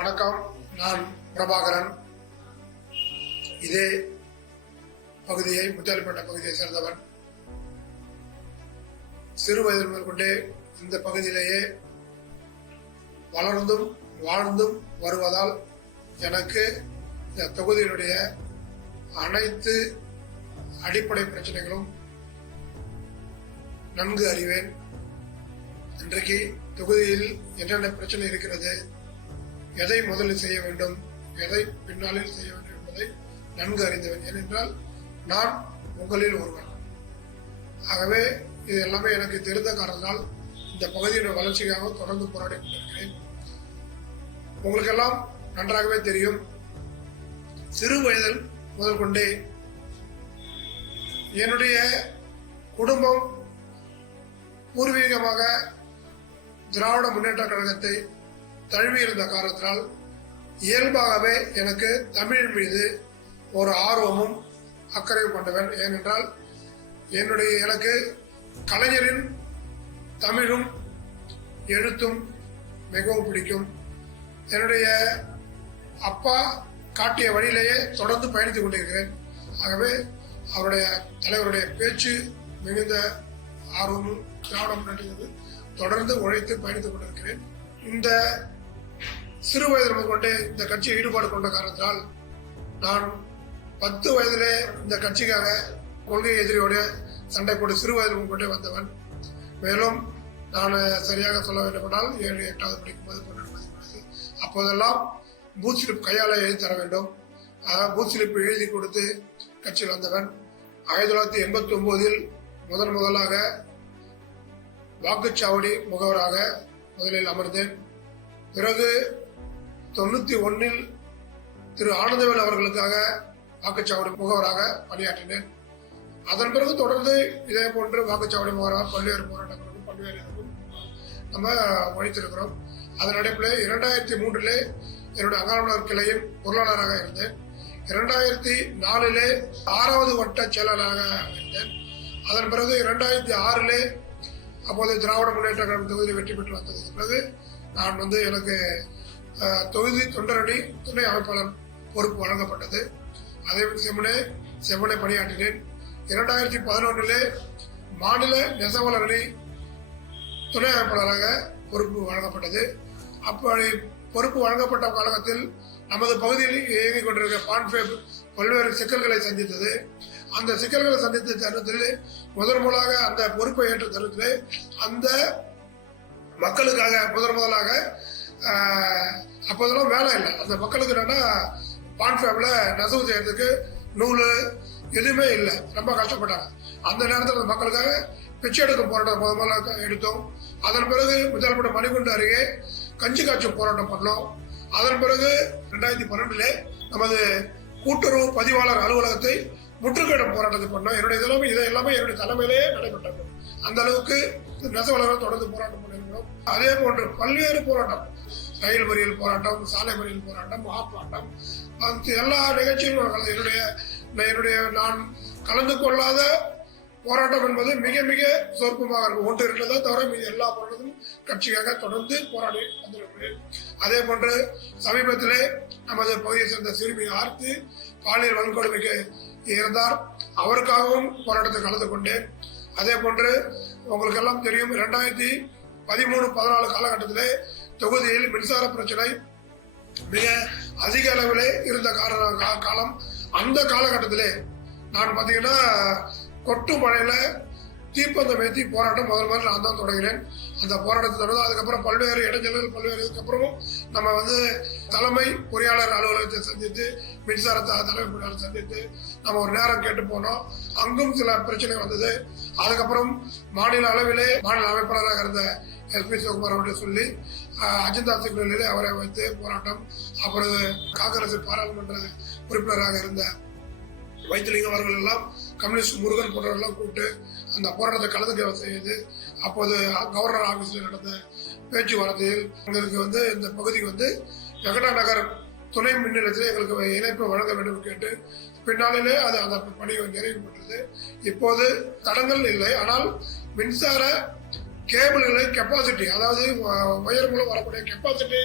வணக்கம். நான் பிரபாகரன். இதே பகுதியை முத்தாலிப்பட்ட பகுதியை சேர்ந்தவன். சிறு வயதில் மேற்கொண்டே இந்த பகுதியிலேயே வளர்ந்தும் வாழ்ந்தும் வருவதால் எனக்கு இந்த தொகுதியினுடைய அனைத்து அடிப்படை பிரச்சனைகளும் நன்கு அறிவேன். இன்றைக்கு தொகுதியில் என்னென்ன பிரச்சனை இருக்கிறது, எதை முதலில் செய்ய வேண்டும், எதை பின்னாளில் செய்ய வேண்டும் என்பதை நன்கு அறிந்தவன். ஏனென்றால் நான் உங்களில் ஒருவன். ஆகவே இது எல்லாமே எனக்கு தெரிந்த காரணத்தால் இந்த பகுதியோட வளர்ச்சிக்காக தொடர்ந்து போராடி கொண்டிருக்கிறேன். உங்களுக்கெல்லாம் நன்றாகவே தெரியும், சிறு வயதில் முதல் கொண்டே என்னுடைய குடும்பம் பூர்வீகமாக திராவிட முன்னேற்ற கழகத்தை தழுவியிருந்த காரணத்தினால் இயல்பாகவே எனக்கு தமிழின் மீது ஒரு ஆர்வமும் அக்கறையும் கொண்டவன். ஏனென்றால் எனக்கு கலைஞரின் தமிழும் எழுத்தும் மிகவும் பிடிக்கும். என்னுடைய அப்பா காட்டிய வழியிலேயே தொடர்ந்து பயணித்துக் கொண்டிருக்கிறேன். ஆகவே அவருடைய தலைவருடைய பேச்சு மிகுந்த ஆர்வமும் திராவிட முன்னேற்ற தொடர்ந்து உழைத்து பயணித்துக் கொண்டிருக்கிறேன். இந்த சிறு வயதில் கொண்டே இந்த கட்சியை ஈடுபாடு கொண்ட காரணத்தால் நான் 10 வயதிலே இந்த கட்சிக்காக கொள்கை எதிரியோட சண்டை போட்டு சிறு வயதில் கொண்டே வந்தவன். மேலும் நான் சரியாக சொல்ல வேண்டுமென்றால் 7, 8வது படிக்கும்போது 12 அப்போதெல்லாம் பூத் ஸ்லிப் கையால் எழுதி தர வேண்டும். பூத் ஸ்லிப் எழுதி கொடுத்து கட்சியில் வந்தவன். 1989 முதலாக வாக்குச்சாவடி முகவராக முதலில் அமர்ந்தேன். பிறகு 91 திரு ஆனந்தவேல் அவர்களுக்காக வாக்குச்சாவடி முகவராக பணியாற்றினேன். அதன் பிறகு தொடர்ந்து இதே போன்று வாக்குச்சாவடி முகவராக பல்வேறு போராட்டங்களுக்கும் பல்வேறு இதுக்கும் நம்ம உழைத்திருக்கிறோம். அதன் அடிப்படையில் 2003 என்னுடைய அங்காளர் கிளையின் பொருளாளராக இருந்தேன். 2004 6வது வட்ட செயலாளராக இருந்தேன். அதன் பிறகு 2006 அப்போது திராவிட முன்னேற்ற கழகம் தொகுதியில் வெற்றி பெற்று வந்ததுக்கு பிறகு நான் எனக்கு தொகுதி தொண்டரணி துணை அமைப்பாளர் பொறுப்பு வழங்கப்பட்டது. அதே செம்மனை பணியாற்றினேன். 2011 மாநில நெசவாளரணி துணை அமைப்பாளராக பொறுப்பு வழங்கப்பட்டது. அப்படி பொறுப்பு வழங்கப்பட்ட காலகட்டத்தில் நமது பகுதியில் இயங்கிக் கொண்டிருக்க பான்பேப் பல்வேறு சிக்கல்களை சந்தித்தது. அந்த சிக்கல்களை சந்தித்த தருணத்தில் முதலாக அந்த பொறுப்பை ஏற்ற தருணத்தில் அந்த மக்களுக்காக முதலாக அப்போதெல்லாம் வேலை இல்லை. அந்த மக்களுக்கு என்னன்னா பான்பேப்ல நெசவு செய்யறதுக்கு நூல் எதுவுமே இல்லை, ரொம்ப கஷ்டப்பட்டாங்க. அந்த நேரத்தில் அந்த மக்களுக்காக பிச்சை எடுக்கும் போராட்டம் முதல்ல எடுத்தோம். அதன் பிறகு முத்தாலிப்பட்ட மணிகுண்டு அருகே கஞ்சி காய்ச்சும் போராட்டம் பண்ணோம். அதன் பிறகு 2012 நமது கூட்டுறவு பதிவாளர் அலுவலகத்தை முற்றுகையிடும் போராட்டத்தை பண்ணோம். இதை எல்லாமே என்னுடைய தலைமையிலேயே நடைபெற்றது. அந்த அளவுக்கு நெசவாளர்கள் தொடர்ந்து போராட்டம் பண்ணியிருக்கிறோம். அதே போன்று பல்வேறு போராட்டம், ரயில் மறியல் போராட்டம், சாலை மறியல் போராட்டம், ஆர்ப்பாட்டம், எல்லா நிகழ்ச்சியும் என்னுடைய நான் கலந்து கொள்ளாத போராட்டம் என்பது மிக மிக சொற்பமாக இருக்கும். 1-2 தான் தவிர மீது எல்லா போராட்டத்திலும் கட்சிக்காக தொடர்ந்து போராடி வந்திருக்கிறேன். அதே போன்று சமீபத்திலே நமது பகுதியை சேர்ந்த சிறுமி ஆர்த்து பாலியல் வன்கொடுமைக்கு இருந்தார். அவருக்காகவும் போராட்டத்தில் கலந்து கொண்டேன். அதே போன்று உங்களுக்கு எல்லாம் தெரியும், 2013-14 காலகட்டத்திலே தொகுதியில் மின்சார பிரச்சனை மிக அதிக அளவிலே இருந்த காலம். அந்த காலகட்டத்திலே நான் பார்த்தீங்கன்னா கொட்டு மழையில தீப்பந்தம் ஏற்றி போராட்டம் முதல் நான் தான் தொடங்கினேன். அந்த போராட்டத்தை தொடர்ந்து அதுக்கப்புறம் பல்வேறு இடைஞ்சல்கள் பல்வேறு இதுக்கப்புறமும் நம்ம தலைமை பொறியாளர் அலுவலகத்தை சந்தித்து மின்சார தலைமை பொறியாளர் சந்தித்து நம்ம ஒரு நேரம் கேட்டு போனோம். அங்கும் சில பிரச்சனை வந்தது. அதுக்கப்புறம் மாநில அளவிலே மாநில அமைப்பாளராக இருந்த SP சிவகுமார் அவர்கிட்ட சொல்லி அஜந்தா சிக்னலிலே அவரை வைத்து போராட்டம். அப்புறம் காங்கிரஸ் பாராளுமன்ற உறுப்பினராக இருந்த வைத்திலிங்கம் அவர்கள் எல்லாம், கம்யூனிஸ்ட் முருகன் போன்றவர்கள்லாம் கூப்பிட்டு அந்த போராட்டத்தை கலந்துக்க செய்து அப்போது கவர்னர் ஆபீஸ்ல நடந்த பேச்சுவார்த்தையில் எங்களுக்கு இந்த பகுதிக்கு வெங்கடா நகர் துணை மின் நிலையத்தில் எங்களுக்கு இணைப்பு வழங்க வேண்டும் கேட்டு பின்னாலே அது அந்த பணி நிறைவு பெற்றது. இப்போது தடங்கள் இல்லை, ஆனால் மின்சார கேபிள்களை கெப்பாசிட்டி, அதாவது ஒயர் மூலம் வரக்கூடிய கெப்பாசிட்டி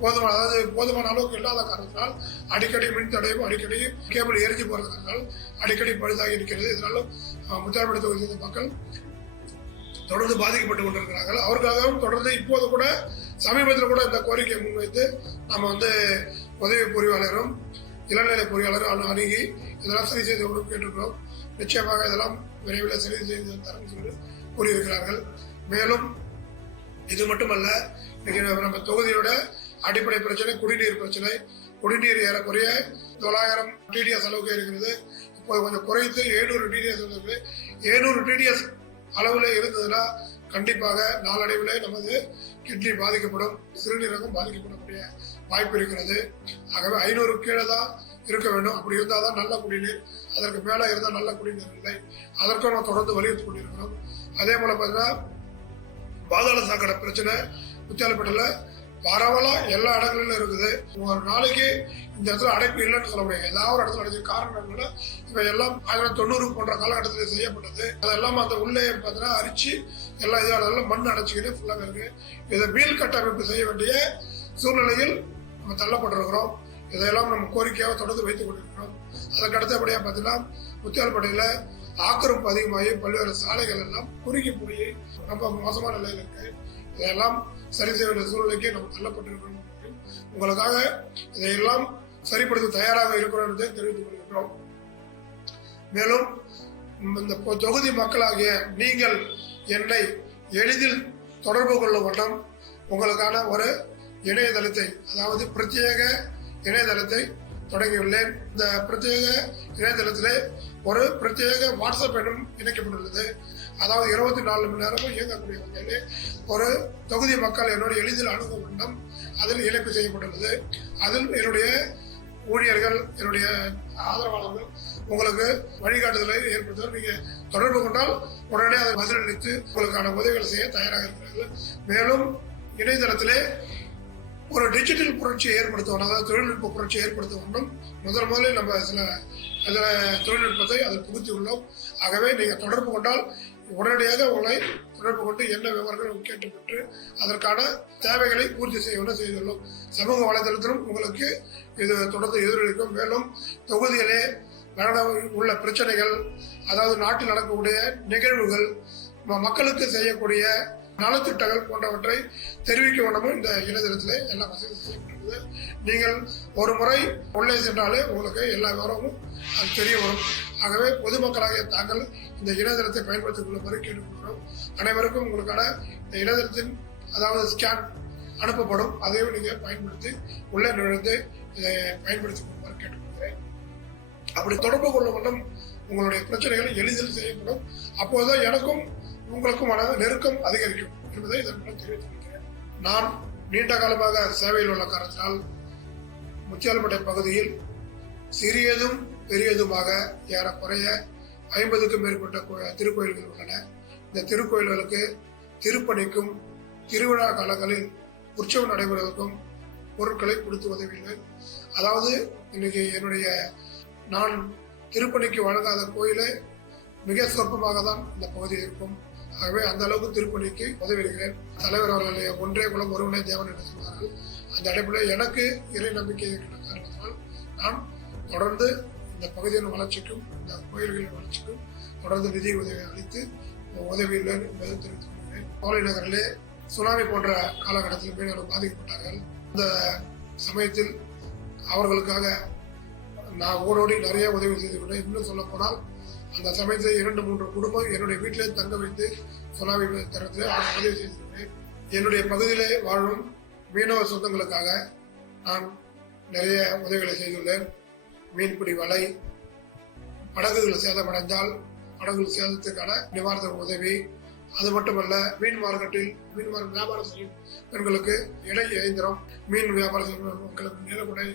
போதுமான அளவுக்கு இல்லாத காரணத்தினால் அடிக்கடி மின் தடையும் அடிக்கடி கேபிள் எரிஞ்சு போறதுனால அடிக்கடி பழுதாகி இருக்கிறது. இதனால முத்தியால்பேட்டை தொகுதியை சேர்ந்த மக்கள் தொடர்ந்து பாதிக்கப்பட்டு கொண்டிருக்கிறார்கள். அவர்களுக்காகவும் தொடர்ந்து இப்போது கூட சமீபத்தில் கூட இந்த கோரிக்கையை முன்வைத்து நம்ம உதவி பொறியாளரும் இளநிலை பொறியாளரும் அணுகி இதெல்லாம் சரி செய்து கேட்டிருக்கிறோம். நிச்சயமாக இதெல்லாம் விரைவில் சரி செய்து தரும் என்று கூறியிருக்கிறார்கள். மேலும் இது மட்டுமல்ல, நம்ம தொகுதியோட அடிப்படை பிரச்சனை குடிநீர் பிரச்சனை. குடிநீர் ஏறக்குறைய 900 TDS அளவுக்கு இருக்கிறது. இப்போ கொஞ்சம் குறைத்து 700 TDS இருக்குது. 700 TDS அளவில் இருந்ததுன்னா கண்டிப்பாக நாளடைவில் நமது கிட்னி பாதிக்கப்படும், சிறுநீரகம் பாதிக்கப்படக்கூடிய வாய்ப்பு இருக்கிறது. ஆகவே 500 கீழே தான் இருக்க வேண்டும். அப்படி இருந்தால் தான் நல்ல குடிநீர். அதற்கு மேலே இருந்தால் நல்ல குடிநீர் இல்லை. அதற்கும் நம்ம தொடர்ந்து வலியுறுத்தி கொண்டிருக்கிறோம். அதே போல பார்த்தீங்கன்னா பாதாள சாக்கடை பிரச்சனை முத்தியால்பேட்டையில் பரவலா எல்லா இடங்களிலும் இருக்குது. ஒரு நாளைக்கு இந்த இடத்துல அடைப்பு இல்லைன்னு சொல்ல முடியாது. ஏதாவது ஒரு இடத்துல அடைச்சு காரணம் இவை எல்லாம் 1990 போன்ற காலகட்டத்தில் செய்யப்பட்டது. அதெல்லாம் அந்த உள்ளே பார்த்தீங்கன்னா அரிச்சு எல்லா இதெல்லாம் மண் அடைச்சிக்கிட்டு ஃபுல்லாக இருக்கு. இதை மீள் கட்டமைப்பு செய்ய வேண்டிய சூழ்நிலையில் நம்ம தள்ளப்பட்டிருக்கிறோம். இதையெல்லாம் நம்ம கோரிக்கையாக தொடர்ந்து வைத்துக் கொண்டிருக்கிறோம். அதற்கு அடுத்தபடியாக பார்த்தீங்கன்னா முத்தியால்பேட்டையில் ஆக்கிரமிப்பு அதிகமாகி பல்வேறு சாலைகள் எல்லாம் குறுகி போய் ரொம்ப மோசமான நிலையில் இருக்கு. இதையெல்லாம் சரி செய்ய வேண்டிய சூழ்நிலைக்கு நம்ம தள்ளப்பட்டிருக்கிறோம். உங்களுக்காக இதையெல்லாம் சரிப்படுத்த தயாராக இருக்கிறோம் என்பதை தெரிவித்துக் கொள்கிறோம். மேலும் இந்த தொகுதி மக்களாகிய நீங்கள் என்னை எளிதில் தொடர்பு கொள்ளும் வண்ணம் உங்களுக்கான ஒரு இணையதளத்தை, அதாவது பிரத்யேக இணையதளத்தை தொடங்கியுள்ளேன். இந்த பிரத்யேக இணையதளத்திலே ஒரு பிரத்யேக வாட்ஸ்அப் எண்ணும் இணைக்கப்பட்டுள்ளது. அதாவது 24 மணி நேரமும் இயங்கக்கூடிய வகையில் ஒரு தொகுதி மக்கள் என்னோட எளிதில் அணுகும் வண்ணம் அதில் இணைப்பு செய்யப்பட்டுள்ளது. அதில் என்னுடைய ஊழியர்கள், என்னுடைய ஆதரவாளர்கள் உங்களுக்கு வழிகாட்டுதலை ஏற்படுத்த நீங்க தொடர்பு கொண்டால் உடனே அதை பதிலளித்து உங்களுக்கான உதவிகள் செய்ய தயாராக இருக்கிறார்கள். மேலும் இணையதளத்திலே ஒரு டிஜிட்டல் புரட்சியை ஏற்படுத்துவோம், அதாவது தொழில்நுட்ப புரட்சியை ஏற்படுத்துவோம். முதலில் நம்ம சில தொழில்நுட்பத்தை அதில் புகுத்தி உள்ளோம். ஆகவே நீங்க தொடர்பு கொண்டால் உடனடியாக உங்களை தொடர்பு கொண்டு என்ன விவரங்கள் கேட்டுப்பட்டு அதற்கான தேவைகளை பூர்த்தி செய்துள்ளோம். சமூக வலைதளத்திலும் உங்களுக்கு இது தொடர்ந்து எதிரொலிக்கும். மேலும் தொகுதியிலே உள்ள பிரச்சனைகள், அதாவது நாட்டில் நடக்கக்கூடிய நிகழ்வுகள், மக்களுக்கு செய்யக்கூடிய நலத்திட்டங்கள் போன்றவற்றை தெரிவிக்க வேண்டுமோ இந்த இணையதளத்திலே எல்லாம் வசதி செய்யப்பட்டுள்ளது. நீங்கள் ஒரு முறை உள்ளே சென்றாலே உங்களுக்கு எல்லா விவரமும் அது தெரிய வரும். ஆகவே பொதுமக்களாகிய தாங்கள் இந்த இணையதளத்தை பயன்படுத்திக் கொள்ளுமாறு கேட்டுக்கொள்கிறோம். அனைவருக்கும் உங்களுக்கான இந்த இணையதளத்தின் அதாவது ஸ்கேன் அனுப்பப்படும். அதையும் நீங்க பயன்படுத்தி உள்ளே நுழைந்து இதை பயன்படுத்திக் கொள்ளுமாறு கேட்டுக்கொள்கிறேன். அப்படி தொடர்பு கொள்ளும் வண்ணம் உங்களுடைய பிரச்சனைகள் எளிதில் செய்யப்படும். அப்போதுதான் எனக்கும் உங்களுக்குமான நெருக்கம் அதிகரிக்கும் என்பதை இதன் மூலம் தெரிவித்திருக்கிறேன். நான் நீண்ட காலமாக சேவையில் உள்ள காரணத்தினால் முத்தியால்பேட்டை பகுதியில் சிறியதும் பெரியதுமாக ஏறக்குறைய 50க்கும் மேற்பட்ட திருக்கோயில்கள் உள்ளன. இந்த திருக்கோயில்களுக்கு திருப்பணிக்கும் திருவிழா காலங்களில் உற்சவம் நடைபெறுவதற்கும் பொருட்களை கொடுத்து உதவியுள்ளேன். அதாவது இன்னைக்கு நான் திருப்பணிக்கு வழங்காத கோயிலே மிக சொற்பமாக தான் இந்த பகுதியில் இருக்கும். ஆகவே அந்த அளவுக்கு திருப்பணிக்கு உதவியிருக்கிறேன். தலைவர் அவர்கள் ஒன்றே குலம் ஒருவனே தேவன் என்று சொன்னார்கள். அந்த அடிப்படையில் எனக்கு இறை நம்பிக்கை இருக்கிற காரணத்தினால் நான் தொடர்ந்து இந்த பகுதியின் வளர்ச்சிக்கும் இந்த கோயில்களின் வளர்ச்சிக்கும் தொடர்ந்து நிதி உதவி அளித்து உதவியுள்ளேன் என்பதை தெரிவித்துக் கொள்கிறேன். கோலை நகரிலே சுனாமி போன்ற காலகட்டத்தில் மீனவர்கள் பாதிக்கப்பட்டார்கள். இந்த சமயத்தில் அவர்களுக்காக நான் ஓடோடி நிறைய உதவி செய்து கொண்டேன். இன்னும் சொல்ல போனால் அந்த சமயத்தில் 2-3 குடும்பம் என்னுடைய வீட்டிலே தங்க வைத்து சுனாமி தரத்தில் உதவி செய்திருக்கிறேன். என்னுடைய பகுதியிலே வாழும் மீனவ சொந்தங்களுக்காக நான் நிறைய உதவிகளை செய்துள்ளேன். மீன்பிடி வலை, படகுகள் சேதமடைந்தால் படகுகள் சேதத்துக்கான நிவாரண உதவி, அது மட்டுமல்ல மீன் மார்க்கெட்டில் வியாபாரம் செய்யும் பெண்களுக்கு இடை இயந்திரம், மீன் வியாபாரம் செய்யும் மக்களுக்கு நிலப்படை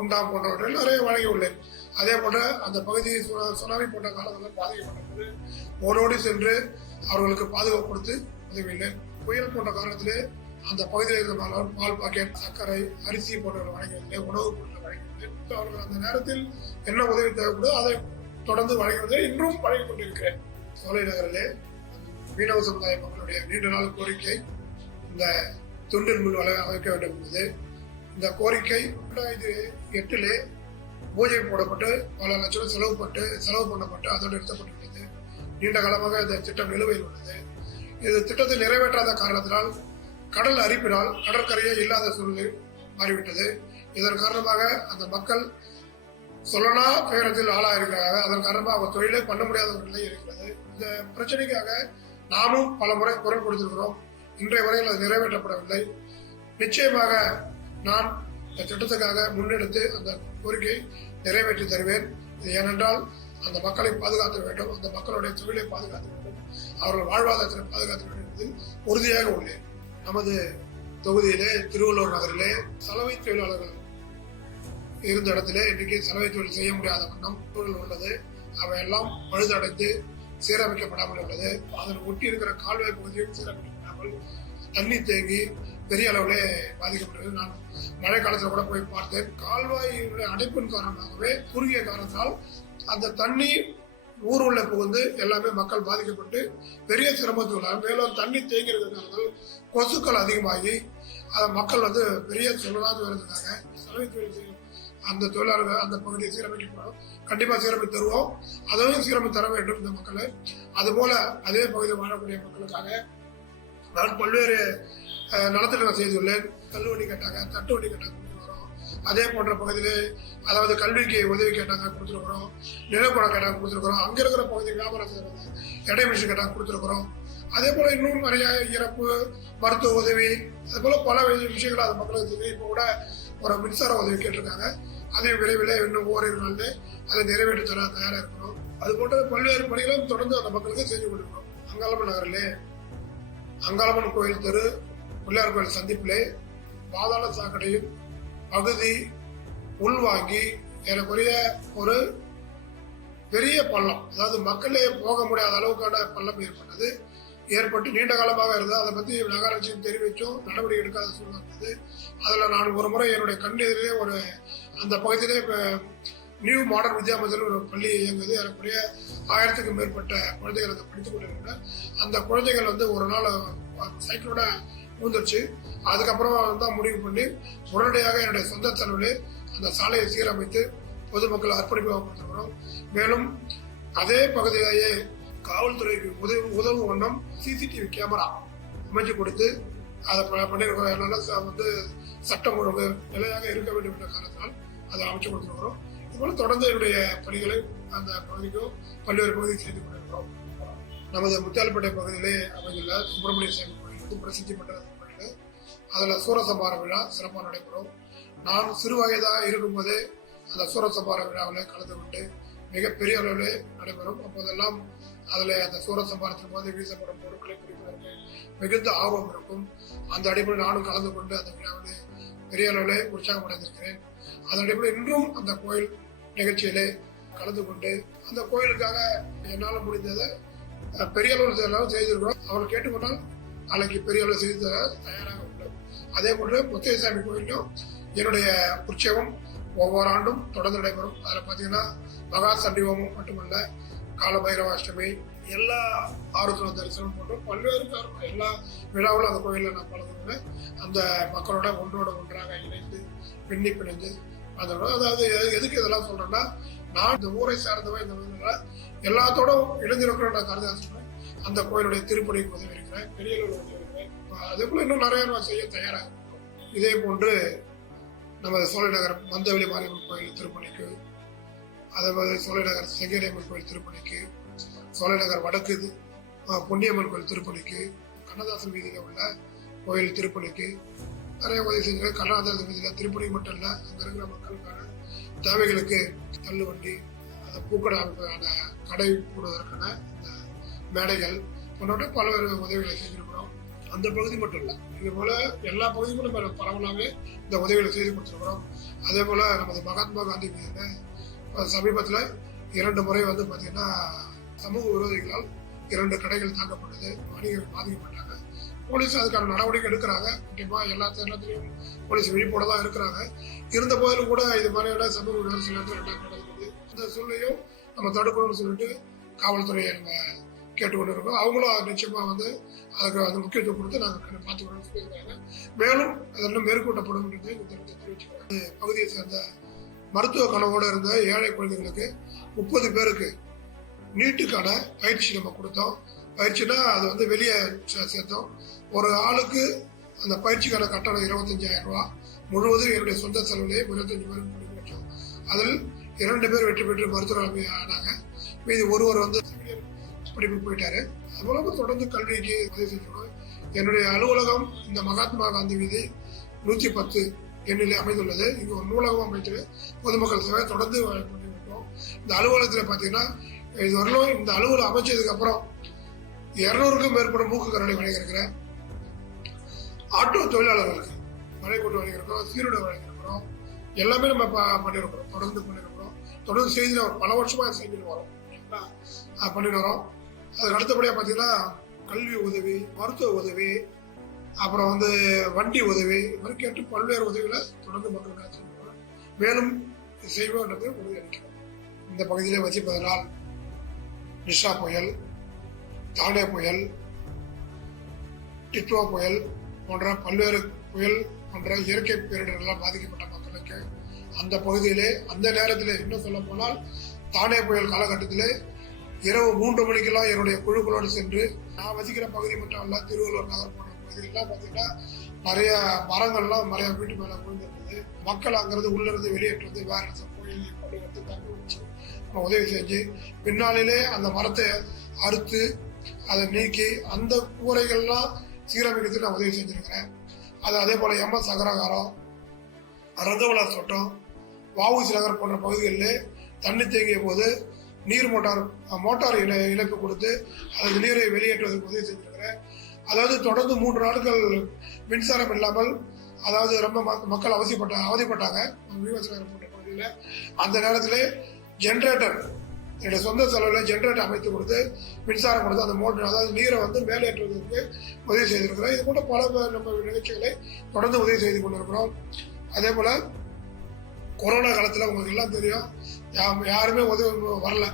உண்டா போன்றவற்றில் நிறைய வழங்கி உள்ளேன். அதே போல அந்த பகுதியை சுனாமி போன்ற காலங்களில் பாதிக்கப்பட்டபோது ஓடோடி சென்று அவர்களுக்கு பாதுகாப்பு கொடுத்து உதவியுள்ளேன். புயல் போன்ற காரணத்திலே அந்த பகுதியில் இருந்த பால் பாக்கெட், சர்க்கரை, அரிசி போன்றவர்கள் வழங்கியுள்ளேன். உணவுப் பொருட்கள் வழங்கியுள்ளேன். அவர்கள் அந்த நேரத்தில் என்ன உதவி தேவைப்படுதோ அதை தொடர்ந்து வழங்குவதை இன்றும் வழங்கிக் கொண்டிருக்கிறேன். சோலை நகரிலே மீனவ சமுதாய மக்களுடைய நீண்ட நாள் கோரிக்கை இந்த துண்டில் மில் அமைக்க வேண்டும் என்பது. இந்த கோரிக்கை 2008 பூஜை போடப்பட்டு பல லட்சம் செலவு பண்ணப்பட்டு அதோடு நிறுத்தப்பட்டுள்ளது. நீண்ட காலமாக இந்த திட்டம் நிலுவையில் உள்ளது. இது திட்டத்தை நிறைவேற்றாத காரணத்தினால் கடல் அரிப்பினால் கடற்கரையே இல்லாத சூழ்நிலை மாறிவிட்டது. இதன் காரணமாக அந்த மக்கள் சொல்லனா துயரத்தில் ஆளாயிருக்கிறாங்க. அதன் காரணமாக அவங்க தொழிலே பண்ண முடியாத ஒரு நிலை இருக்கிறது. இந்த பிரச்சனைக்காக நாமும் பல முறை குரல் கொடுத்திருக்கிறோம். இன்றைய வரையில் அது நிறைவேற்றப்படவில்லை. நிச்சயமாக நான் இந்த திட்டத்துக்காக முன்னெடுத்து அந்த கோரிக்கையை நிறைவேற்றி தருவேன். இது ஏனென்றால் அந்த மக்களை பாதுகாக்க வேண்டும், அந்த மக்களுடைய தொழிலை பாதுகாக்க வேண்டும், அவர்கள் வாழ்வாதாரத்தை பாதுகாக்க வேண்டும் என்பதில் உறுதியாக உள்ளேன். நமது தொகுதியிலே திருவள்ளூர் நகரிலே சலவை தொழிலாளர்கள் இருந்த இடத்திலே இன்றைக்கு சலவை தொழில் செய்ய முடியாத வண்ணம் சூழல் உள்ளது. அவையெல்லாம் பழுதடைந்து சீரமைக்கப்படாமல் உள்ளது. அதன் ஒட்டி இருக்கிற கால்வாய் பகுதியும் சீரமைக்கப்படாமல் தண்ணி தேங்கி பெரிய அளவிலே பாதிக்கப்பட்டது. நான் மழை காலத்தில் கூட போய் பார்த்தேன். கால்வாயுடைய அடைப்பின் காரணமாகவே குறுகிய காரணத்தால் அந்த தண்ணி ஊர் உள்ள புகுந்து எல்லாமே மக்கள் பாதிக்கப்பட்டு பெரிய சிரமத்துள்ளார். மேலும் தண்ணி தேங்கி இருக்கிறதால் கொசுக்கள் அதிகமாகி மக்கள் பெரிய சொல்லலாது வருதுக்காக சலவை தொழில் செய்யும் அந்த தொழிலாளர்கள் அந்த பகுதியை சீரமைக்கப்படும். கண்டிப்பா சீரமைத்து தருவோம். அதையும் சீரமைத்து தர வேண்டும் இந்த மக்களை. அதுபோல அதே பகுதியில் வாழக்கூடிய மக்களுக்காக நான் பல்வேறு நலத்திட்டங்கள் செய்துள்ளேன். கல்வண்டி கேட்டாங்க, தட்டு வண்டி கேட்டாங்க கொடுத்துருக்கிறோம். அதே போன்ற பகுதியிலே அதாவது கல்விக்கு உதவி கேட்டாங்க கொடுத்துருக்குறோம். நிலப்படம் கேட்டாங்க கொடுத்துருக்குறோம். அங்க இருக்கிற பகுதி வியாபாரம் செய்யறாங்க எடை மிஷின் கேட்டாங்க கொடுத்துருக்குறோம். அதே போல இன்னும் நிறைய இறப்பு மருத்துவ உதவி அது போல பல விஷயங்கள் அது மக்களுக்கு இப்போ கூட ஒரு மின்சார உதவி கேட்டிருக்காங்க. அதையும் விரைவில் இன்னும் ஓரிரு நாள்ல அதை நிறைவேற்றி தர தயாரா இருக்கணும். அது போன்ற பல்வேறு பணிகளும் தொடர்ந்து அந்த மக்களுக்கு செஞ்சு கொடுக்கணும். அங்காளம்மன் நகரிலே அங்காளம்மன் கோயில் தெரு பிள்ளையார் கோயில் சந்திப்பிலே பாதாள சாக்கடையில் பகுதி உள்வாங்கி ஏறக்குறைய ஒரு பெரிய பள்ளம், அதாவது மக்களே போக முடியாத அளவுக்கான பள்ளம் ஏற்பட்டு நீண்ட காலமாக இருந்தது. அதை பத்தி நகராட்சியும் தெரிவித்தும் நடவடிக்கை எடுக்காத சூழ்நிலை இருந்தது. அதுல நான் ஒரு முறை என்னுடைய கண்ணெதிரே ஒரு அந்த பகுதியிலே நியூ மாடர்ன் வித்யா மந்திரில் ஒரு பள்ளி இயங்குது. ஏறக்குறைய 1000க்கும் மேற்பட்ட குழந்தைகள் அதை படித்துக் கொண்டிருக்கின்றன. அந்த குழந்தைகள் ஒரு நாள் சைக்கிளோட ஊந்துருச்சு. அதுக்கப்புறம் தான் முடிவு பண்ணி உடனடியாக என்னுடைய சொந்த செலவிலே அந்த சாலையை சீரமைத்து பொதுமக்கள் அர்ப்பணிப்பாக கொடுத்திருக்கிறோம். மேலும் அதே பகுதியிலேயே காவல்துறைக்கு உதவும் வண்ணம் சிசிடிவி கேமரா அமைச்சு கொடுத்து அதை பண்ணிருக்கிறோம். என்னால சட்டம் ஒழுங்கு நிலையாக இருக்க வேண்டும் என்ற காரணத்தால் அதை அமைச்சு கொடுத்திருக்கிறோம். இதுபோல தொடர்ந்து என்னுடைய பணிகளை அந்த பகுதிக்கும் பல்வேறு பகுதிக்கு செய்து கொண்டிருக்கிறோம். நமது முத்தியால்பேட்டை பகுதியிலே அமைந்துள்ள சுப்பிரமணிய சாமி கோயில் பிரசித்தி பெற்ற கோயில். அதுல சூரசம்பார விழா சிறப்பாக நடைபெறும். நான் சிறு வயதாக இருக்கும்போதே அந்த சூரசம்பார விழாவில் கலந்து கொண்டு மிகப்பெரிய அளவில் நடைபெறும். அப்போதெல்லாம் அதுல அந்த சூரசம்பாரத்தின் போது வீசப்படும் பொருட்களை குறிப்பதற்கு மிகுந்த ஆர்வம் இருக்கும். அந்த அடிப்படையில் நானும் கலந்து கொண்டு அந்த விழாவில் பெரிய அளவில் உற்சாகம் அடைந்திருக்கிறேன். அதன் அடிப்படையில் இன்றும் அந்த கோயில் நிகழ்ச்சியிலே கலந்து கொண்டு அந்த கோயிலுக்காக என்னால் முடிந்ததை பெரிய அளவில் செய்திருக்கிறோம். அவர்கள் கேட்டுக்கொண்டால் நாளைக்கு பெரிய அளவில் செய்து தயாராக உள்ளோம். அதே போன்று முத்தையசாமி கோயிலும் என்னுடைய உற்சவம் ஒவ்வொரு ஆண்டும் தொடர்ந்து நடைபெறும். அதில் பார்த்தீங்கன்னா மகா சண்டிவமும் மட்டுமல்ல, காலபைரவாஷ்டமி, எல்லா ஆருத்ர தரிசனம் போன்ற பல்வேறு எல்லா விழாவிலும் அந்த கோயிலில் நான் கலந்துருவேன். அந்த மக்களோட ஒன்றோட ஒன்றாக இணைந்து பின்னி பிணைந்து அதோட அதாவது எதுக்கு இதெல்லாம் சொல்றேன்னா, நான் இந்த ஊரை சார்ந்தவன் இந்த எல்லாத்தோடும் இணைந்திருக்கிறேன் நான் கருதாக சொல்றேன். அந்த கோயிலுடைய திருப்பணிக்கு உதவி இருக்கிறேன், பெரிய அளவில் உதவி இருக்கிறேன். அதே போல இன்னும் நிறைய நான் செய்ய தயாராக இருக்கும். இதே போன்று நமது சோலைநகர் மந்தவெளி மாரியம்மன் கோயில் திருப்பணிக்கு, அதே மாதிரி சோலைநகர் செங்கேரியம்மன் கோயில் திருப்பணிக்கு, சோலைநகர் வடக்கு பொன்னியம்மன் கோயில் திருப்பணிக்கு, கண்ணதாசன் வீதியில் உள்ள கோயில் திருப்பணிக்கு நிறைய உதவி செஞ்சு. கண்ணதாசன் வீதியில் திருப்பணி மட்டும் இல்லை, அங்கே இருக்கிற மக்களுக்கான தேவைகளுக்கு தள்ளுவண்டி, அந்த பூக்கடை அமைப்புக்கான கடை போடுவதற்கான இந்த மேடைகள் போன்ற பல்வேறு உதவிகளை செஞ்சிருக்கிறோம். அந்த பகுதி மட்டும் இல்லை, இது போல எல்லா பகுதிகளும் நம்ம பரவலாகவே இந்த உதவிகளை செய்து கொடுத்துருக்கிறோம். அதே போல நமது மகாத்மா காந்தி வீதியில் சமீபத்தில் 2 முறை பார்த்தீங்கன்னா சமூக விரோதிகளால் 2 கடைகள் தாக்கப்பட்டது, வணிகர்கள் பாதிக்கப்பட்டாங்க. போலீஸ் அதுக்கான நடவடிக்கை எடுக்கிறாங்க. கண்டிப்பா எல்லா நேரத்திலையும் போலீஸ் விழிப்போட தான் இருக்கிறாங்க. இருந்த போதிலும் கூட இது மாதிரியான சமூக விரோதி சில நடக்குது. இந்த சூழ்நிலையும் நம்ம தடுக்கணும்னு சொல்லிட்டு காவல்துறையை நம்ம கேட்டுக்கொண்டு இருக்கோம். அவங்களும் நிச்சயமாக வந்து அதுக்கு வந்து முக்கியத்துவம் கொடுத்து நாங்கள் பார்த்துக்கணும்னு சொல்லியிருக்காங்க. மேலும் அதெல்லாம் மேற்கொள்ளப்படும் என்று இந்த திட்டத்தை தெரிவிச்சுக்கிறாங்க. பகுதியை சேர்ந்த மருத்துவ கனவோடு இருந்த ஏழை குழந்தைகளுக்கு 30 பேருக்கு நீட்டுக்கான பயிற்சி நம்ம கொடுத்தோம். பயிற்சினா அது வந்து வெளியே சேர்த்தோம். ஒரு ஆளுக்கு அந்த பயிற்சிக்கான கட்டணம் 25,000 ரூபாய், முழுவதும் என்னுடைய சொந்த செலவிலேயே 25 பேருக்கு கொடுக்க வச்சோம். அதில் 2 பேர் வெற்றி பெற்று மருத்துவர் ஆனாங்க. மீது ஒருவர் வந்து படிப்பு போயிட்டாரு. அது மூலமா தொடர்ந்து கல்விக்கு உதவி செஞ்சிருக்கோம். என்னுடைய அலுவலகம் இந்த மகாத்மா காந்தி வீதி 110 எண்ணிலே அமைந்துள்ளது. இங்கு ஒரு நூலகம் அமைத்து பொதுமக்கள் சேவை தொடர்ந்து பண்ணிருக்கோம். இந்த அலுவலகத்தில் பார்த்தீங்கன்னா இதுவரையிலும் இந்த அலுவலகம் அமைச்சதுக்கு அப்புறம் 200க்கும் மேற்பட்ட மூக்கு கரடி வழங்கியிருக்கிறேன். ஆட்டோ தொழிலாளர்களுக்கு மழை கூட்டு வழங்கியிருக்கிறோம், சீருடை வழங்கியிருக்கிறோம். எல்லாமே நம்ம பண்ணியிருக்கிறோம், தொடர்ந்து பண்ணியிருக்கிறோம். தொடர்ந்து செய்தி பல வருஷமா செஞ்சுட்டு வரோம், பண்ணிட்டு வரோம். அதுக்கு அடுத்தபடியாக பார்த்தீங்கன்னா கல்வி உதவி, மருத்துவ உதவி, அப்புறம் வந்து வண்டி உதவி, இது மாதிரி கேட்டு பல்வேறு உதவிகளை தொடர்ந்து மக்களுக்கு செஞ்சுக்கிறோம். மேலும் செய்வோம் என்றது உறுதி அளிக்கிறோம். இந்த பகுதியிலே வசிப்பதனால் நிஷா புயல், தானே புயல், டிட்வா புயல் போன்ற பல்வேறு புயல் போன்ற இயற்கை பேரிடர்களால் பாதிக்கப்பட்ட மக்களுக்கு அந்த பகுதியிலே அந்த நேரத்திலே இன்னும் சொல்ல போனால் தானே புயல் காலகட்டத்திலே இரவு 3 மணிக்கெல்லாம் என்னுடைய குழுக்களோடு சென்று நான் வசிக்கிற பகுதி மட்டும் அல்ல, திருவள்ளூர் நகர் போன்ற பகுதிகள்லாம் பார்த்தீங்கன்னா நிறைய மரங்கள்லாம் நிறைய வீட்டு மேலே விழுந்திருந்தது. மக்கள் அங்கிருந்து உள்ளிருந்து வெளியேற்றது, வேற இடத்துல கோயில் பள்ளிகளுக்கு தண்ணி வச்சு உதவி செஞ்சு பின்னாளிலே அந்த மரத்தை அறுத்து அதை நீக்கி அந்த கூரைகள்லாம் சீரமைக்கிறதுக்கு நான் உதவி செஞ்சிருக்கிறேன். அது அதே போல MS அகரகாரம், ரங்கவலா தோட்டம், வஉசி நகர் போன்ற பகுதிகளில் தண்ணி தேங்கிய போது நீர் மோட்டார் இணைப்பு கொடுத்து அது நீரை வெளியேற்றுவதற்கு உதவி செஞ்சிருக்கிறேன். அதாவது தொடர்ந்து 3 நாட்கள் மின்சாரம் இல்லாமல், அதாவது ரொம்ப மக்கள் அவதிப்பட்டாங்க போன்ற பகுதியில். அந்த நேரத்திலே ஜென்ரேட்டர் என்னுடைய சொந்த செலவில் ஜென்ரேட்டர் அமைத்து கொடுத்து மின்சாரம் கொடுத்து அந்த மோட்டர், அதாவது நீரை வந்து மேலேற்றுவதற்கு உதவி செய்திருக்கிறோம். இது போன்ற பல நம்ம நிகழ்ச்சிகளை தொடர்ந்து உதவி செய்து கொண்டிருக்கிறோம். அதே போல கொரோனா காலத்தில் உங்களுக்கு எல்லாம் தெரியும், யாருமே உதவி வரல.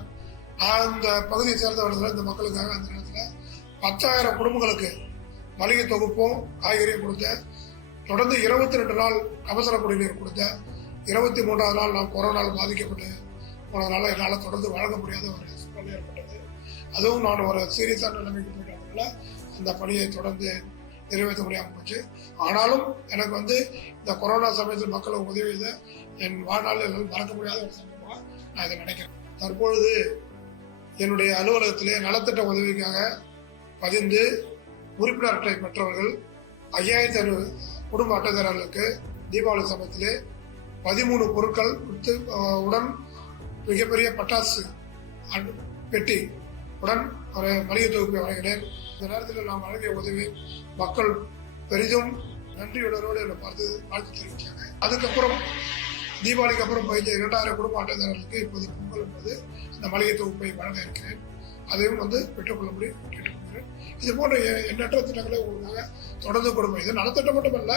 நான் இந்த பகுதியை சேர்ந்தவர்கள் இந்த மக்களுக்காக அந்த நேரத்தில் 10,000 குடும்பங்களுக்கு மளிகை தொகுப்பும் காய்கறியும் கொடுத்தேன். தொடர்ந்து 22 நாள் அவசர குடிநீர் கொடுத்தேன். 23ஆவது நாள் நான் கொரோனாவில் பாதிக்கப்பட்டு போனதுனால என்னால் தொடர்ந்து வழங்க முடியாத ஒரு சூழ்நிலை ஏற்பட்டது. அதுவும் நான் ஒரு சீரியஸான நிலைமைக்கு போயிட்டதுனால அந்த பணியை தொடர்ந்து நிறைவேற்ற முடியாமல் போச்சு. ஆனாலும் எனக்கு வந்து இந்த கொரோனா சமயத்தில் மக்களுக்கு உதவியில் என் வாழ்நாளில் மறக்க முடியாத ஒரு சம்பவமாக நான் இதை நினைக்கிறேன். தற்பொழுது என்னுடைய அலுவலகத்திலே நலத்திட்ட உதவிக்காக 15 உறுப்பினர் அட்டை பெற்றவர்கள் 5,500 குடும்ப அட்டைதாரர்களுக்கு தீபாவளி சமயத்திலே 13 பொருட்கள் கொடுத்து உடன் மிகப்பெரிய பட்டாசு பெட்டி உடன் ஒரு மளிகை தொகுப்பை வழங்கினேன். இந்த நேரத்தில் நாம் வழங்கிய உதவி மக்கள் பெரிதும் நன்றியுடனோடு என்னை பார்த்து வாழ்த்து தெரிவித்தாங்க. அதுக்கப்புறம் தீபாவளிக்கு அப்புறம் 2,000 குடும்ப அட்டைதாரர்களுக்கு இப்போது பொங்கல் என்பது அந்த மளிகை தொகுப்பை வழங்க இருக்கிறேன். அதையும் வந்து பெற்றுக்கொள்ளும்படி கேட்டுக்கொள்கிறேன். இது போன்ற எண்ணற்ற திட்டங்களை உங்களுக்காக தொடர்ந்து கொடுப்போம். இது நலத்திட்டம் மட்டுமல்ல,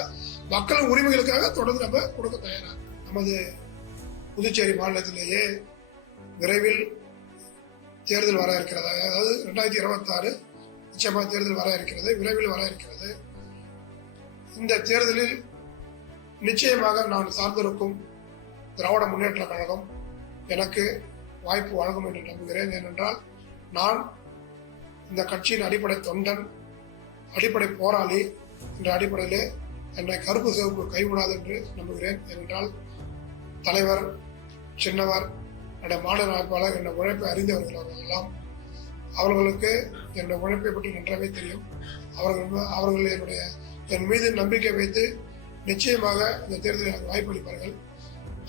மக்களின் உரிமைகளுக்காக தொடர்ந்து நம்ம கொடுக்க தயாராக. நமது புதுச்சேரி மாநிலத்திலேயே விரைவில் தேர்தல் வர இருக்கிறது. அதாவது 2026 நிச்சயமாக தேர்தல் வர இருக்கிறது, விரைவில் வர இருக்கிறது. இந்த தேர்தலில் நிச்சயமாக நான் சார்ந்திருக்கும் திராவிட முன்னேற்ற கழகம் எனக்கு வாய்ப்பு வழங்கும் என்று நம்புகிறேன். ஏனென்றால் நான் இந்த கட்சியின் அடிப்படை தொண்டன், அடிப்படை போராளி என்ற அடிப்படையிலே என்னை கருப்பு சிவப்பு கைவிடாது என்று நம்புகிறேன். ஏனென்றால் தலைவர், சின்னவர், என்னுடைய மாநில அமைப்பாளர் என்னுடைய உழைப்பை அறிந்தவர்கள் எல்லாம், அவர்களுக்கு என்னுடைய உழைப்பை பற்றி நன்றாகவே தெரியும். அவர்கள் என் மீது நம்பிக்கை வைத்து நிச்சயமாக இந்த தேர்தலில் எனக்கு வாய்ப்பு அளிப்பார்கள்.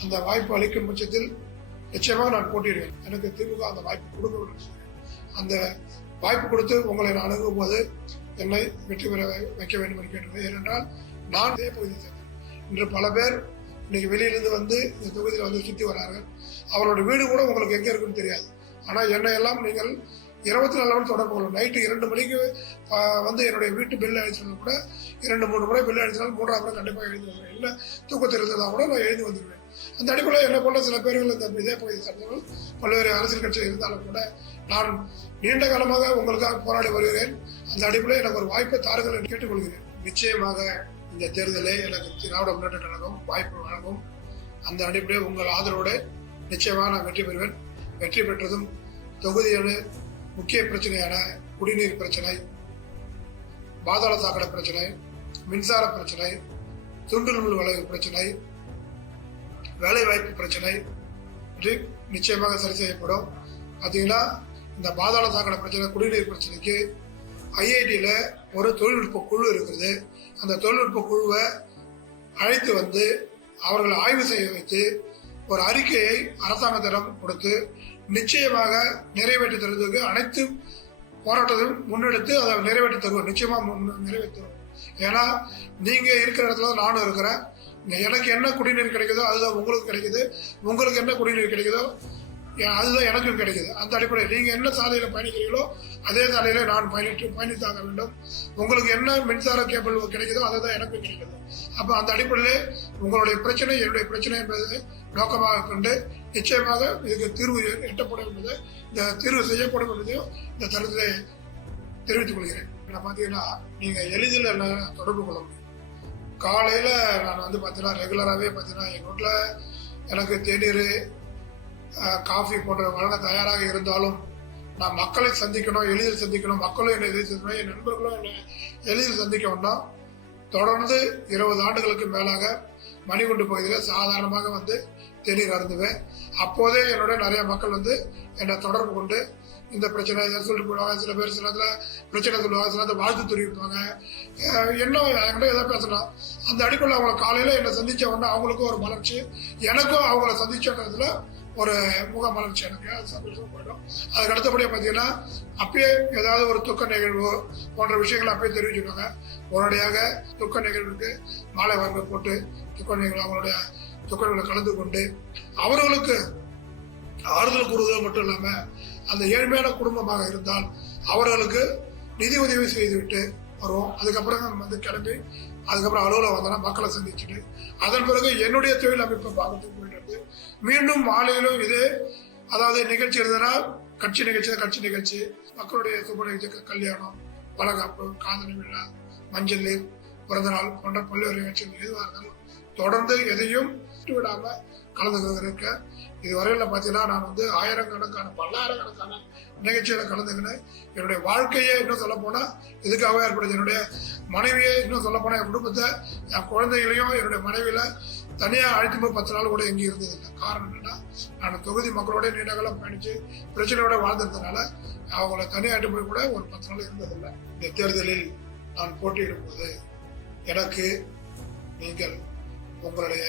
அந்த வாய்ப்பு அளிக்கும் பட்சத்தில் நிச்சயமாக நான் போட்டியிடுவேன். எனக்கு திமுக அந்த வாய்ப்பு கொடுக்க வேண்டும். அந்த வாய்ப்பு கொடுத்து உங்களை நான் அணுகும் போது என்னை வெற்றி பெற வைக்க வேண்டும் என்று கேட்டுள்ளேன். ஏனென்றால் நான் இதே பகுதியை சேர்ந்தேன். இன்று பல பேர் இன்னைக்கு வெளியிலிருந்து வந்து இந்த தொகுதியில் வந்து சுற்றி வரார்கள். அவரோட வீடு கூட உங்களுக்கு எங்கே இருக்குன்னு தெரியாது. ஆனால் என்னை எல்லாம் நீங்கள் 24 மணி தொடர்பு கொள்ளும். நைட்டு 2 மணிக்கு வந்து என்னுடைய வீட்டு பில் அடிச்சாலும் கூட 2-3 முறை பில் அடிச்சாலும் 3ஆவது முறை கண்டிப்பாக எழுதி வந்துடுவேன். இல்லை தூக்கத்தில் இருந்தால் கூட நான் எழுதி வந்துடுவேன். அந்த அடிப்படையில் என்ன போல சில பேர்கள் இந்த இதே பகுதியை சேர்ந்தவர்கள் பல்வேறு அரசியல் கட்சியில் இருந்தாலும் கூட நான் நீண்ட காலமாக உங்களுக்காக போராடி வருகிறேன். அந்த அடிப்படையில் எனக்கு ஒரு வாய்ப்பை தாருங்கள் என்று கேட்டுக்கொள்கிறேன். நிச்சயமாக இந்த தேர்தலே எனக்கு திராவிட முன்னேற்ற கழகம் வாய்ப்பு வழங்கும். அந்த அடிப்படையில் உங்கள் ஆதரவோடு நிச்சயமாக நான் வெற்றி பெறுவேன். வெற்றி பெற்றதும் தொகுதியான முக்கிய பிரச்சனையான குடிநீர் பிரச்சனை, பாதாள சாக்கடை பிரச்சனை, மின்சார பிரச்சனை, துண்டு நூல் வளைவு பிரச்சனை, வேலை வாய்ப்பு பிரச்சனை நிச்சயமாக சரி செய்யப்படும். பார்த்தீங்கன்னா இந்த பாதாள சாக்கடை பிரச்சனை, குடிநீர் பிரச்சனைக்கு ஐஐடியில ஒரு தொழில்நுட்ப குழு இருக்கிறது. அந்த தொழில்நுட்ப குழுவை அழைத்து வந்து அவர்களை ஆய்வு செய்ய வைத்து ஒரு அறிக்கையை அரசாங்கத்திடம் கொடுத்து நிச்சயமாக நிறைவேற்றி தருவதற்கு அனைத்து போராட்டத்தையும் முன்னெடுத்து அதை நிறைவேற்றி தருவோம். நிச்சயமா நிறைவேற்றி தருவோம். ஏன்னா நீங்க இருக்கிற இடத்துல நானும் இருக்கிறேன். எனக்கு என்ன குடிநீர் கிடைக்குதோ அதுதான் உங்களுக்கு கிடைக்குது. உங்களுக்கு என்ன குடிநீர் கிடைக்குதோ அதுதான் எனக்கும் கிடைக்குது. அந்த அடிப்படையில் நீங்க என்ன சாலையில பயணிக்கிறீங்களோ அதே சாலையில நான் பயணித்தாக வேண்டும். உங்களுக்கு என்ன மின்சார கேபிள் கிடைக்குதோ அதுதான் எனக்கும் கிடைக்குது. அப்ப அந்த அடிப்படையிலே உங்களுடைய பிரச்சனை என்னுடைய பிரச்சனை என்பதை நோக்கமாக கொண்டு நிச்சயமாக இதுக்கு தீர்வு எட்டப்படும் என்பதை, இந்த தீர்வு செய்யப்படும் என்பதையும் இந்த தருணத்திலே தெரிவித்துக் கொள்கிறேன். பாத்தீங்கன்னா நீங்க எளிதில் என்ன தொடர்பு கொள்ள முடியும். காலையில நான் வந்து பாத்தீங்கன்னா ரெகுலராகவே பாத்தீங்கன்னா எங்க வீட்டுல எனக்கு தேநீர் காஃபி போன்ற வழங்க தயாராக இருந்தாலும் நான் மக்களை சந்திக்கணும், எளிதில் சந்திக்கணும், மக்களும் என்னை எதிர் சந்திக்கணும், என் நண்பர்களும் என்னை எளிதில் சந்திக்கணும்னா தொடர்ந்து 20 ஆண்டுகளுக்கு மேலாக மணிகுண்டு பகுதியில் சாதாரணமாக வந்து தேநீர் அருந்துவேன். அப்போதே என்னோட நிறைய மக்கள் வந்து என்னை தொடர்பு கொண்டு இந்த பிரச்சனை சொல்லிட்டு போடுவாங்க. சில பேர் சில பிரச்சனை சொல்லுவாங்க, சில வாழ்த்து தெரிவிப்பாங்க. என்ன என்கிட்ட எதாவது பேசலாம். அந்த அடிப்படையில் அவங்களை காலையில என்னை சந்திச்ச உடனே அவங்களுக்கும் ஒரு மலர்ச்சி, எனக்கும் அவங்கள சந்திச்சதுல ஒரு முக மலர்ச்சி, எனக்கு அது சந்தோஷம் போயிடும். அதுக்கு அடுத்தபடியாக பார்த்தீங்கன்னா அப்பயே ஏதாவது ஒரு துக்க நிகழ்வு போன்ற விஷயங்களை அப்பயே தெரிவிச்சுடுவாங்க. உடனடியாக துக்க நிகழ்வுக்கு மாலை வரம்பு போட்டு துக்க நிகழ்வு அவங்களுடைய துக்கங்களை கலந்து கொண்டு அவர்களுக்கு ஆறுதல் கூறுதல் மட்டும் இல்லாம அந்த ஏழ்மையான குடும்பமாக இருந்தால் அவர்களுக்கு நிதி உதவி செய்துவிட்டு வருவோம். அதுக்கப்புறம் நம்ம வந்து கிளம்பி அதுக்கப்புறம் அலுவலகம் வந்தோம்னா மக்களை சந்திச்சுட்டு அதன் பிறகு என்னுடைய தொழில் அமைப்பை பார்க்கறதுக்கு போயிட்டு மீண்டும் மாலையிலும் இது அதாவது நிகழ்ச்சி இருந்ததுன்னா கட்சி நிகழ்ச்சி மக்களுடைய சுப நிகழ்ச்சி, கல்யாணம், வளகாப்பு, காதணி விழா, மஞ்சள் நீர், பிறந்த நாள் போன்ற பல்வேறு நிகழ்ச்சிகள் எதுவாக இருந்தாலும் தொடர்ந்து எதையும் விடாம கலந்துக்க. இதுவரையில பாத்தீங்கன்னா நான் வந்து ஆயிரக்கணக்கான பல்லாயிரக்கணக்கான நிகழ்ச்சிகளை கலந்துக்கினேன். என்னுடைய வாழ்க்கையே இன்னும் சொல்ல போனா இதுக்காக ஏற்படுது. என்னுடைய மனைவியை இன்னும் சொல்ல போனா என் குடும்பத்தை, என் குழந்தைகளையும் என்னுடைய மனைவியில தனியா அழைத்து போய் 10 நாள் கூட எங்கேயும் இருந்ததில்லை. காரணம் என்னன்னா நான் தொகுதி மக்களோட நீண்டகாலம் பயணிச்சு பிரச்சனையோட வாழ்ந்ததுனால அவங்கள தனியாட்டு போய் கூட ஒரு 10 நாள் இருந்ததில்லை. இந்த தேர்தலில் நான் போட்டியிடும் போது எனக்கு நீங்கள் உங்களுடைய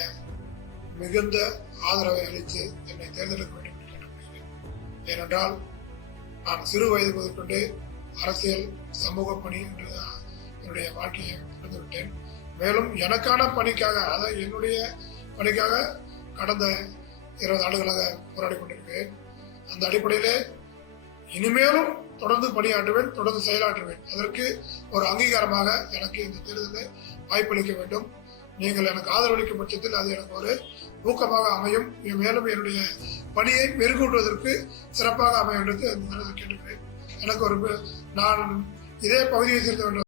மிகுந்த ஆதரவை அளித்து என்னை தேர்தலுக்கு வேண்டும் என்று கேட்டுக்கொள்கிறேன். ஏனென்றால் நான் சிறு வயது முதற்கொண்டு அரசியல் சமூக பணி என்று என்னுடைய வாழ்க்கையை கடந்துவிட்டேன். மேலும் எனக்கான பணிக்காக, அதாவது என்னுடைய பணிக்காக கடந்த 20 ஆண்டுகளாக போராடி கொண்டிருக்கிறேன். அந்த அடிப்படையிலே இனிமேலும் தொடர்ந்து பணியாற்றுவேன், தொடர்ந்து செயலாற்றுவேன். அதற்கு ஒரு அங்கீகாரமாக எனக்கு இந்த தேர்தலில் வாய்ப்பளிக்க வேண்டும். நீங்கள் எனக்கு ஆதரவளிக்கும் பட்சத்தில் அது எனக்கு ஒரு ஊக்கமாக அமையும். மேலும் என்னுடைய பணியை மெருகூட்டுவதற்கு சிறப்பாக அமையும் என்று கேட்டுக்கிறேன். எனக்கு ஒரு நான் இதே பகுதியை சேர்ந்த